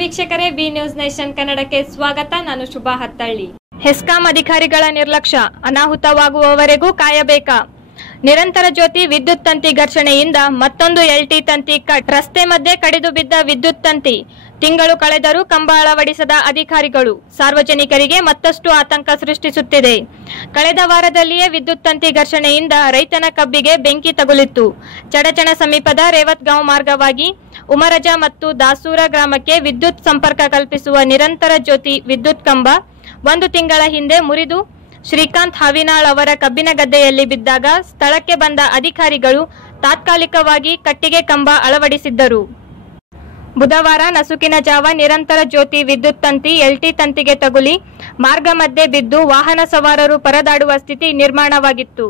ವೀಕ್ಷಕರೇ, B news nation ಕನ್ನಡಕ್ಕೆ ಸ್ವಾಗತ. ನಾನು ಶುಭಾ ಹತ್ತಳ್ಳಿ. ಹೆಸ್ಕಾಂ ಅಧಿಕಾರಿಗಳ ನಿರ್ಲಕ್ಷ್ಯ, ಅನಾಹುತವಾಗುವವರೆಗೂ ಕಾಯಬೇಕಾ? ನಿರಂತರ ಜ್ಯೋತಿ ವಿದ್ಯುತ್ ತಂತಿ ಘರ್ಷಣೆಯಿಂದ ಮತ್ತೊಂದು ಎಲ್ಟಿ ತಂತಿ ಕಟ್. ರಸ್ತೆ ಮಧ್ಯೆ ಕಡಿದು ಬಿದ್ದ ವಿದ್ಯುತ್ ತಂತಿ. ತಿಂಗಳು ಕಳೆದರೂ ಕಂಬ ಅಳವಡಿಸದ ಅಧಿಕಾರಿಗಳು ಸಾರ್ವಜನಿಕರಿಗೆ ಮತ್ತಷ್ಟು ಆತಂಕ ಸೃಷ್ಟಿಸುತ್ತಿದೆ. ಕಳೆದ ವಾರದಲ್ಲಿಯೇ ವಿದ್ಯುತ್ ತಂತಿ ಘರ್ಷಣೆಯಿಂದ ರೈತನ ಕಬ್ಬಿಗೆ ಬೆಂಕಿ ತಗುಲಿತ್ತು. ಚಡಚಣ ಸಮೀಪದ ರೇವತ್ಗಾಂವ್ ಮಾರ್ಗವಾಗಿ ಉಮರಜ ಮತ್ತು ದಾಸೂರ ಗ್ರಾಮಕ್ಕೆ ವಿದ್ಯುತ್ ಸಂಪರ್ಕ ಕಲ್ಪಿಸುವ ನಿರಂತರ ಜ್ಯೋತಿ ವಿದ್ಯುತ್ ಕಂಬ 1 ತಿಂಗಳ ಹಿಂದೆ ಮುರಿದು ಶ್ರೀಕಾಂತ್ ಹಾವಿನಾಳ್ ಅವರ ಕಬ್ಬಿನ ಗದ್ದೆಯಲ್ಲಿ ಬಿದ್ದಾಗ ಸ್ಥಳಕ್ಕೆ ಬಂದ ಅಧಿಕಾರಿಗಳು ತಾತ್ಕಾಲಿಕವಾಗಿ ಕಟ್ಟಿಗೆ ಕಂಬ ಅಳವಡಿಸಿದ್ದರು. ಬುಧವಾರ ನಸುಕಿನ ಜಾವ ನಿರಂತರ ಜ್ಯೋತಿ ವಿದ್ಯುತ್ ತಂತಿ ಎಲ್ಟಿ ತಂತಿಗೆ ತಗುಲಿ ಮಾರ್ಗ ಮಧ್ಯೆ ಬಿದ್ದು ವಾಹನ ಸವಾರರು ಪರದಾಡುವ ಸ್ಥಿತಿ ನಿರ್ಮಾಣವಾಗಿತ್ತು.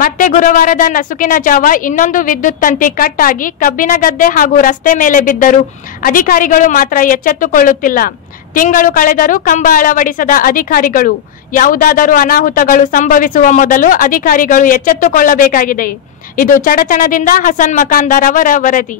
ಮತ್ತೆ ಗುರುವಾರದ ನಸುಕಿನ ಜಾವ ಇನ್ನೊಂದು ವಿದ್ಯುತ್ ತಂತಿ ಕಟ್ ಆಗಿ ಕಬ್ಬಿನ ಗದ್ದೆ ಹಾಗೂ ರಸ್ತೆ ಮೇಲೆ ಬಿದ್ದರು ಅಧಿಕಾರಿಗಳು ಮಾತ್ರ ಎಚ್ಚೆತ್ತುಕೊಳ್ಳುತ್ತಿಲ್ಲ. ತಿಂಗಳು ಕಳೆದರೂ ಕಂಬ ಅಳವಡಿಸದ ಅಧಿಕಾರಿಗಳು. ಯಾವುದಾದರೂ ಅನಾಹುತಗಳು ಸಂಭವಿಸುವ ಮೊದಲು ಅಧಿಕಾರಿಗಳು ಎಚ್ಚೆತ್ತುಕೊಳ್ಳಬೇಕಾಗಿದೆ. ಇದು ಚಡಚಣದಿಂದ ಹಸನ್ ಮಕಾಂದಾರ್ ಅವರ ವರದಿ.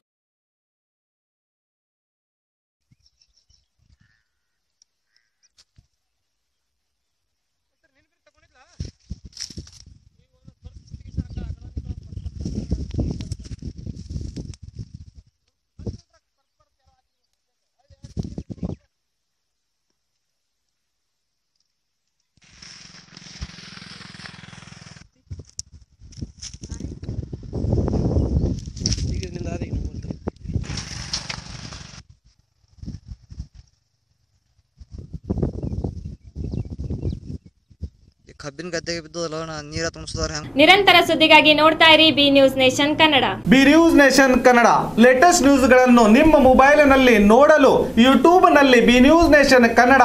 ಕಬ್ಬಿನ ಗದ್ದೆಗೆ ಬಿದ್ದದಲ್ಲ, ನೀರ ತುಂಬಿಸಿದವ್ರು ಹೆಂಗ್? ನಿರಂತರ ಸುದ್ದಿಗಾಗಿ ನೋಡ್ತಾ ಇರಿ B news nation Kannada. B news nation Kannada latest ನ್ಯೂಸ್ಗಳನ್ನು ನಿಮ್ಮ ಮೊಬೈಲಿನಲ್ಲಿ ನೋಡಲು ಯೂಟ್ಯೂಬ್ನಲ್ಲಿ ಬಿ ನ್ಯೂಸ್ ನೇಷನ್ ಕನ್ನಡ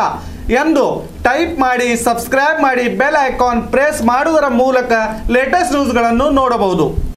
ಎಂದು ಟೈಪ್ ಮಾಡಿ ಸಬ್ಸ್ಕ್ರೈಬ್ ಮಾಡಿ ಬೆಲ್ ಐಕಾನ್ ಪ್ರೆಸ್ ಮಾಡುವುದರ ಮೂಲಕ ಲೇಟೆಸ್ಟ್ ನ್ಯೂಸ್ಗಳನ್ನು ನೋಡಬಹುದು.